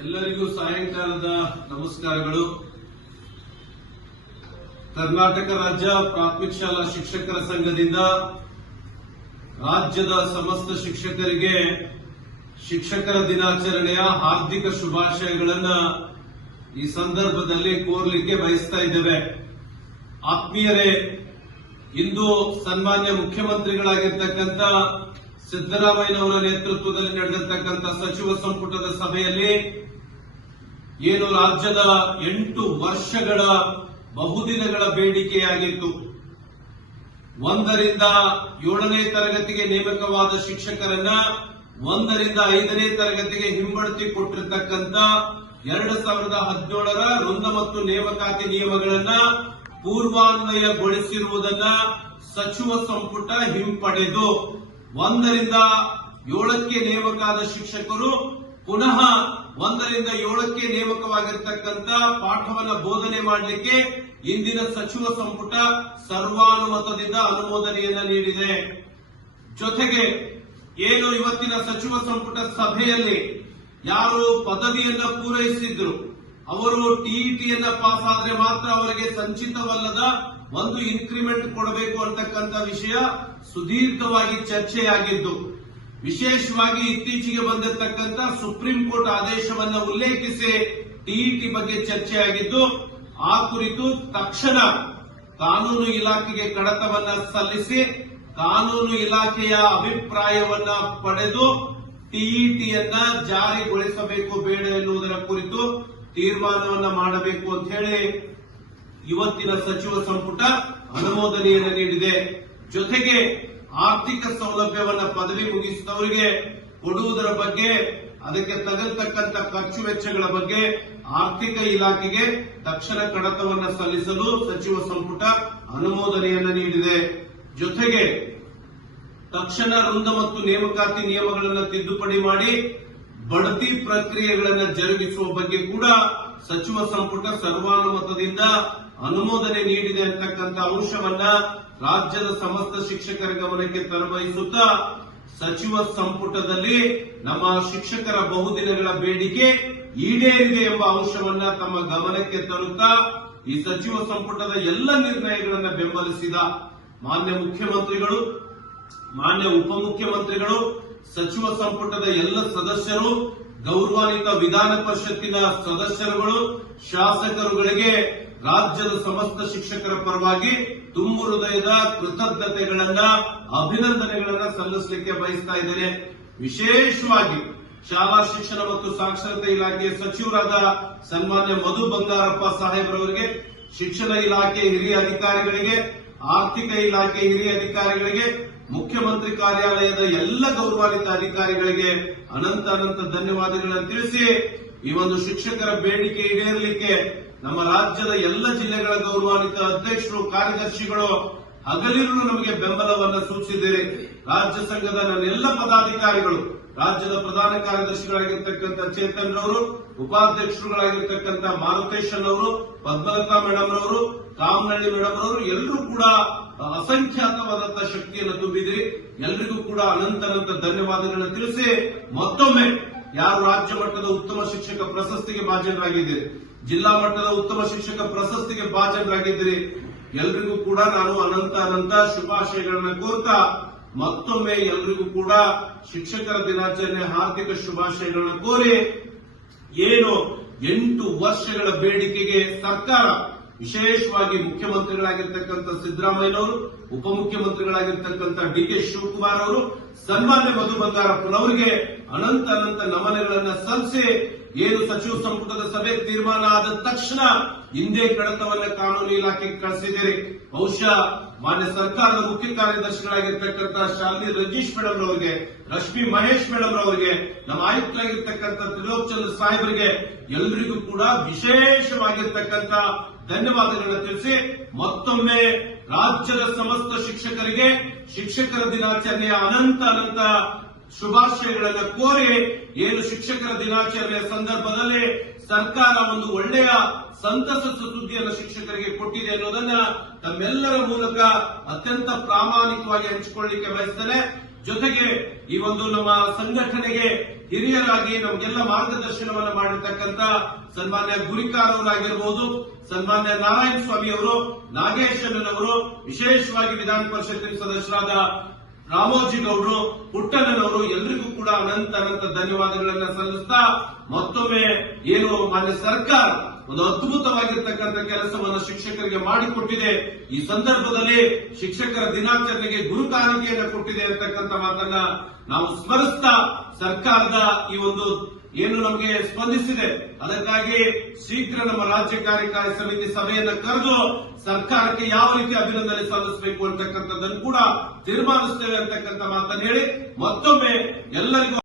ಎಲ್ಲರಿಗೂ ಸಾಯಂಕಾಲದ ನಮಸ್ಕಾರಗಳು ಕರ್ನಾಟಕ ರಾಜ್ಯ ಪ್ರಾಥಮಿಕ ಶಾಲಾ ಶಿಕ್ಷಕರ ಸಂಘದಿಂದ ರಾಜ್ಯದ ಸಮಸ್ತ ಶಿಕ್ಷಕರಿಗೆ ಶಿಕ್ಷಕರ ದಿನಾಚರಣೆಯ ಹಾರ್ದಿಕ ಶುಭಾಶಯಗಳನ್ನು ಈ ಸಂದರ್ಭದಲ್ಲಿ ಕೋರ್ಲಿಕ್ಕೆ ಬಯಸ್ತಾ ಇದ್ದೇವೆ ಆತ್ಮೀಯರೇ ಇಂದು ಸನ್ಮಾನ್ಯ ಮುಖ್ಯಮಂತ್ರಿಗಳಾಗಿರ್ತಕ್ಕಂಥ ಸಿದ್ದರಾಮಯ್ಯನವರ ನೇತೃತ್ವದಲ್ಲಿ ನಡೆದಿರತಕ್ಕಂಥ ಸಚಿವ ಸಂಪುಟದ ಸಭೆಯಲ್ಲಿ ಏನು ರಾಜ್ಯದ ಎಂಟು ವರ್ಷಗಳ ಬಹುದಿನಗಳ ಬೇಡಿಕೆಯಾಗಿತ್ತು ಒಂದರಿಂದ ಏಳನೇ ತರಗತಿಗೆ ನೇಮಕವಾದ ಶಿಕ್ಷಕರನ್ನ ಒಂದರಿಂದ ಐದನೇ ತರಗತಿಗೆ ಹಿಂಬಡ್ತಿ ಕೊಟ್ಟಿರತಕ್ಕಂತ ಎರಡು ಸಾವಿರದ ಹದಿನೇಳರ ವೃಂದ ಮತ್ತು ನೇಮಕಾತಿ ನಿಯಮಗಳನ್ನ ಪೂರ್ವಾನ್ವಯಗೊಳಿಸಿರುವುದನ್ನು ಸಚಿವ ಸಂಪುಟ ಹಿಂಪಡೆದು ಒಂದರಿಂದ ಏಳಕ್ಕೆ ನೇಮಕ ಆದ ಶಿಕ್ಷಕರು ಪುನಃ ಒಂದರಿಂದ ಏಳಕ್ಕೆ ನೇಮಕವಾಗಿರ್ತಕ್ಕಂಥ ಪಾಠವನ್ನು ಬೋಧನೆ ಮಾಡಲಿಕ್ಕೆ ಇಂದಿನ ಸಚಿವ ಸಂಪುಟ ಸರ್ವಾನುಮತದಿಂದ ಅನುಮೋದನೆಯನ್ನ ನೀಡಿದೆ ಜೊತೆಗೆ ಏನು ಇವತ್ತಿನ ಸಚಿವ ಸಂಪುಟ ಸಭೆಯಲ್ಲಿ ಯಾರು ಪದವಿಯನ್ನ ಪೂರೈಸಿದ್ರು ಅವರು ಟಿಇಟಿಯನ್ನ ಪಾಸ್ ಆದ್ರೆ ಮಾತ್ರ ಅವರಿಗೆ ಸಂಚಿತವಲ್ಲದ ಒಂದು ಇನ್ಕ್ರಿಮೆಂಟ್ ಕೊಡಬೇಕು ಅಂತಕ್ಕಂಥ ವಿಷಯ ಸುದೀರ್ಘವಾಗಿ ಚರ್ಚೆಯಾಗಿದ್ದು ವಿಶೇಷವಾಗಿ ಇತ್ತೀಚೆಗೆ ಬಂದಿರತಕ್ಕಂಥ ಸುಪ್ರೀಂ ಕೋರ್ಟ್ ಆದೇಶವನ್ನು ಉಲ್ಲೇಖಿಸಿ ಟಿಇಟಿ ಬಗ್ಗೆ ಚರ್ಚೆಯಾಗಿದ್ದು ಆ ಕುರಿತು ತಕ್ಷಣ ಕಾನೂನು ಇಲಾಖೆಗೆ ಕಡತವನ್ನ ಸಲ್ಲಿಸಿ ಕಾನೂನು ಇಲಾಖೆಯ ಅಭಿಪ್ರಾಯವನ್ನ ಪಡೆದು ಟಿಇಟಿಯನ್ನ ಜಾರಿಗೊಳಿಸಬೇಕು ಬೇಡ ಎನ್ನುವುದರ ಕುರಿತು ತೀರ್ಮಾನವನ್ನ ಮಾಡಬೇಕು ಅಂತ ಹೇಳಿ ಇವತ್ತಿನ ಸಚಿವ ಸಂಪುಟ ಅನುಮೋದನೆಯನ್ನು ನೀಡಿದೆ ಜೊತೆಗೆ ಆರ್ಥಿಕ ಸೌಲಭ್ಯವನ್ನ ಪದವಿ ಮುಗಿಸಿದವರಿಗೆ ಕೊಡುವುದರ ಬಗ್ಗೆ ಅದಕ್ಕೆ ತಗಲ್ತಕ್ಕಂತ ಖರ್ಚು ವೆಚ್ಚಗಳ ಬಗ್ಗೆ ಆರ್ಥಿಕ ಇಲಾಖೆಗೆ ತಕ್ಷಣ ಕಡತವನ್ನ ಸಲ್ಲಿಸಲು ಸಚಿವ ಸಂಪುಟ ಅನುಮೋದನೆಯನ್ನ ನೀಡಿದೆ ಜೊತೆಗೆ ತಕ್ಷಣ ವೃಂದ ಮತ್ತು ನೇಮಕಾತಿ ನಿಯಮಗಳನ್ನು ತಿದ್ದುಪಡಿ ಮಾಡಿ ಬಡ್ತಿ ಪ್ರಕ್ರಿಯೆಗಳನ್ನು ಜರುಗಿಸುವ ಬಗ್ಗೆ ಕೂಡ ಸಚಿವ ಸಂಪುಟ ಸರ್ವಾನುಮತದಿಂದ ಅನುಮೋದನೆ ನೀಡಿದೆ ಅಂತಕ್ಕಂಥ ಅಂಶವನ್ನ ರಾಜ್ಯದ ಸಮಸ್ತ ಶಿಕ್ಷಕರ ಗಮನಕ್ಕೆ ತರಬಯಿಸುತ್ತಾ ಸಚಿವ ಸಂಪುಟದಲ್ಲಿ ನಮ್ಮ ಶಿಕ್ಷಕರ ಬಹುದಿನಗಳ ಬೇಡಿಕೆ ಈಡೇರಿದೆ ಎಂಬ ಅಂಶವನ್ನ ತಮ್ಮ ಗಮನಕ್ಕೆ ತರುತ್ತಾ ಈ ಸಚಿವ ಸಂಪುಟದ ಎಲ್ಲ ನಿರ್ಣಯಗಳನ್ನು ಬೆಂಬಲಿಸಿದ ಮಾನ್ಯ ಮುಖ್ಯಮಂತ್ರಿಗಳು ಮಾನ್ಯ ಉಪಮುಖ್ಯಮಂತ್ರಿಗಳು ಸಚಿವ ಸಂಪುಟದ ಎಲ್ಲ ಸದಸ್ಯರು ಗೌರವಾನ್ವಿತ ವಿಧಾನ ಪರಿಷತ್ತಿನ ಸದಸ್ಯರುಗಳು ಶಾಸಕರುಗಳಿಗೆ ರಾಜ್ಯದ ಸಮಸ್ತ ಶಿಕ್ಷಕರ ಪರವಾಗಿ ತುಂಬು ಹೃದಯದ ಕೃತಜ್ಞತೆಗಳನ್ನ ಅಭಿನಂದನೆಗಳನ್ನ ಸಲ್ಲಿಸಲಿಕ್ಕೆ ಬಯಸ್ತಾ ಇದ್ದೇನೆ ವಿಶೇಷವಾಗಿ ಶಾಲಾ ಶಿಕ್ಷಣ ಮತ್ತು ಸಾಕ್ಷರತೆ ಇಲಾಖೆಯ ಸಚಿವರಾದ ಸನ್ಮಾನ್ಯ ಮಧು ಬಂಗಾರಪ್ಪ ಸಾಹೇಬ್ರವರಿಗೆ ಶಿಕ್ಷಣ ಇಲಾಖೆ ಹಿರಿಯ ಅಧಿಕಾರಿಗಳಿಗೆ ಆರ್ಥಿಕ ಇಲಾಖೆ ಹಿರಿಯ ಅಧಿಕಾರಿಗಳಿಗೆ ಮುಖ್ಯಮಂತ್ರಿ ಕಾರ್ಯಾಲಯದ ಎಲ್ಲ ಗೌರವಾನ್ವಿತ ಅಧಿಕಾರಿಗಳಿಗೆ ಅನಂತ ಅನಂತ ಧನ್ಯವಾದಗಳನ್ನು ತಿಳಿಸಿ ಈ ಒಂದು ಶಿಕ್ಷಕರ ಬೇಡಿಕೆ ಈಡೇರಲಿಕ್ಕೆ ನಮ್ಮ ರಾಜ್ಯದ ಎಲ್ಲ ಜಿಲ್ಲೆಗಳ ಗೌರವಾನ್ವಿತ ಅಧ್ಯಕ್ಷರು ಕಾರ್ಯದರ್ಶಿಗಳು ಹಗಲಿರಲು ನಮಗೆ ಬೆಂಬಲವನ್ನ ಸೂಚಿಸಿದ್ದೀರಿ ರಾಜ್ಯ ಸಂಘದ ನನ್ನೆಲ್ಲ ಪದಾಧಿಕಾರಿಗಳು ರಾಜ್ಯದ ಪ್ರಧಾನ ಕಾರ್ಯದರ್ಶಿಗಳಾಗಿರ್ತಕ್ಕಂಥ ಚೇತನ್ ರವರು ಉಪಾಧ್ಯಕ್ಷರುಗಳಾಗಿರ್ತಕ್ಕಂಥ ಮಾರುತೇಶನ್ ಅವರು ಪದ್ಮಲತಾ ಮೇಡಮ್ ರವರು ಕಾಮನಹಳ್ಳಿ ಮೇಡಮ್ ರವರು ಎಲ್ಲರೂ ಕೂಡ ಅಸಂಖ್ಯಾತವಾದಂತಹ ಶಕ್ತಿಯನ್ನು ತುಂಬಿದಿರಿ ಎಲ್ರಿಗೂ ಕೂಡ ಅನಂತ ಅನಂತ ಧನ್ಯವಾದಗಳನ್ನು ತಿಳಿಸಿ ಮತ್ತೊಮ್ಮೆ ಯಾರು ರಾಜ್ಯ ಮಟ್ಟದ ಉತ್ತಮ ಶಿಕ್ಷಕ ಪ್ರಶಸ್ತಿಗೆ ಭಾಜನರಾಗಿದ್ದೀರಿ ಜಿಲ್ಲಾ ಮಟ್ಟದ ಉತ್ತಮ ಶಿಕ್ಷಕ ಪ್ರಶಸ್ತಿಗೆ ಭಾಜನರಾಗಿದ್ದೀರಿ ಎಲ್ರಿಗೂ ಕೂಡ ನಾನು ಅನಂತ ಅನಂತ ಶುಭಾಶಯಗಳನ್ನ ಕೋರ್ತಾ ಮತ್ತೊಮ್ಮೆ ಎಲ್ರಿಗೂ ಕೂಡ ಶಿಕ್ಷಕರ ದಿನಾಚರಣೆ ಹಾರ್ದಿಕ ಶುಭಾಶಯಗಳನ್ನ ಕೋರಿ ಏನು ಎಂಟು ವರ್ಷಗಳ ಬೇಡಿಕೆಗೆ ಸರ್ಕಾರ ವಿಶೇಷವಾಗಿ ಮುಖ್ಯಮಂತ್ರಿಗಳಾಗಿರ್ತಕ್ಕಂಥ ಸಿದ್ದರಾಮಯ್ಯನವರು ಉಪಮುಖ್ಯಮಂತ್ರಿಗಳಾಗಿರ್ತಕ್ಕಂಥ ಡಿ ಕೆ ಶಿವಕುಮಾರ್ ಅವರು ಸನ್ಮಾನ್ಯ ಮಧು ಬಂಗಾರಪ್ಪನವರಿಗೆ ಅನಂತ ಅನಂತ ನಮನಗಳನ್ನ ಸಲ್ಲಿಸಿ ಏನು ಸಚಿವ ಸಂಪುಟದ ಸಭೆ ತೀರ್ಮಾನ ಆದ ತಕ್ಷಣ ಹಿಂದೆ ಕಡತವನ್ನ ಕಾನೂನು ಇಲಾಖೆಗೆ ಕಳಿಸಿದ್ದೀರಿ ಬಹುಶಃ ಮಾನ್ಯ ಸರ್ಕಾರದ ಮುಖ್ಯ ಕಾರ್ಯದರ್ಶಿಗಳಾಗಿರ್ತಕ್ಕಂಥ ಶಾಲಿನಿ ರಜೀಶ್ ಮೇಡಮ್ ಅವರಿಗೆ ರಶ್ಮಿ ಮಹೇಶ್ ಮೇಡಮ್ ಅವರಿಗೆ ನಮ್ಮ ಆಯುಕ್ತರಾಗಿರ್ತಕ್ಕಂಥ ತ್ರಿಲೋಕ್ ಚಂದ್ರ ಸಾಹೇಬರಿಗೆ ಎಲ್ಲರಿಗೂ ಕೂಡ ವಿಶೇಷವಾಗಿರ್ತಕ್ಕಂಥ ಧನ್ಯವಾದಗಳನ್ನು ತಿಳಿಸಿ ಮತ್ತೊಮ್ಮೆ ರಾಜ್ಯದ ಸಮಸ್ತ ಶಿಕ್ಷಕರಿಗೆ ಶಿಕ್ಷಕರ ದಿನಾಚರಣೆಯ ಅನಂತ ಅನಂತ ಶುಭಾಶಯಗಳನ್ನು ಕೋರಿ ಏನು ಶಿಕ್ಷಕರ ದಿನಾಚರಣೆಯ ಸಂದರ್ಭದಲ್ಲಿ ಸರ್ಕಾರ ಒಂದು ಒಳ್ಳೆಯ ಸಂತಸ ಸುದ್ದಿಯನ್ನು ಶಿಕ್ಷಕರಿಗೆ ಕೊಟ್ಟಿದೆ ಅನ್ನೋದನ್ನ ತಮ್ಮೆಲ್ಲರ ಮೂಲಕ ಅತ್ಯಂತ ಪ್ರಾಮಾಣಿಕವಾಗಿ ಹಂಚಿಕೊಳ್ಳಲಿಕ್ಕೆ ಬಯಸ್ತಾರೆ ಜೊತೆಗೆ ಈ ಒಂದು ನಮ್ಮ ಸಂಘಟನೆಗೆ ಹಿರಿಯರಾಗಿ ನಮಗೆಲ್ಲ ಮಾರ್ಗದರ್ಶನವನ್ನು ಮಾಡಿರ್ತಕ್ಕಂಥ ಸನ್ಮಾನ್ಯ ಗುರಿಕಾರ್ ಸನ್ಮಾನ್ಯ ನಾರಾಯಣ ಸ್ವಾಮಿ ಅವರು ಅವರು ವಿಶೇಷವಾಗಿ ವಿಧಾನ ಪರಿಷತ್ತಿನ ಸದಸ್ಯರಾದ ರಾಮೋಜಿ ಗೌಡ್ರು ಅವರು ಎಲ್ಲರಿಗೂ ಕೂಡ ಅನಂತ ಅನಂತ ಧನ್ಯವಾದಗಳನ್ನ ಸಲ್ಲಿಸ್ತಾ ಮತ್ತೊಮ್ಮೆ ಏನು ಮಾನ್ಯ ಸರ್ಕಾರ ಒಂದು ಅದ್ಭುತವಾಗಿರ್ತಕ್ಕಂಥ ಕೆಲಸವನ್ನು ಶಿಕ್ಷಕರಿಗೆ ಮಾಡಿಕೊಟ್ಟಿದೆ ಈ ಸಂದರ್ಭದಲ್ಲಿ ಶಿಕ್ಷಕರ ದಿನಾಚರಣೆಗೆ ಗುರುಕಾಣಿಕೆಯನ್ನು ಕೊಟ್ಟಿದೆ ಅಂತಕ್ಕಂಥ ಮಾತನ್ನ ನಾವು ಸ್ಮರಿಸ್ತಾ ಸರ್ಕಾರದ ಈ ಒಂದು ಏನು ನಮಗೆ ಸ್ಪಂದಿಸಿದೆ ಅದಕ್ಕಾಗಿ ಶೀಘ್ರ ನಮ್ಮ ರಾಜ್ಯ ಕಾರ್ಯಕಾರಿ ಸಮಿತಿ ಸಭೆಯನ್ನು ಕರೆದು ಸರ್ಕಾರಕ್ಕೆ ಯಾವ ರೀತಿ ಅಭಿನಂದನೆ ಸಲ್ಲಿಸಬೇಕು ಅಂತಕ್ಕಂಥದ್ದನ್ನು ಕೂಡ ತೀರ್ಮಾನಿಸ್ತೇವೆ ಅಂತಕ್ಕಂಥ ಮಾತನ್ನು ಹೇಳಿ ಮತ್ತೊಮ್ಮೆ ಎಲ್ಲರಿಗೂ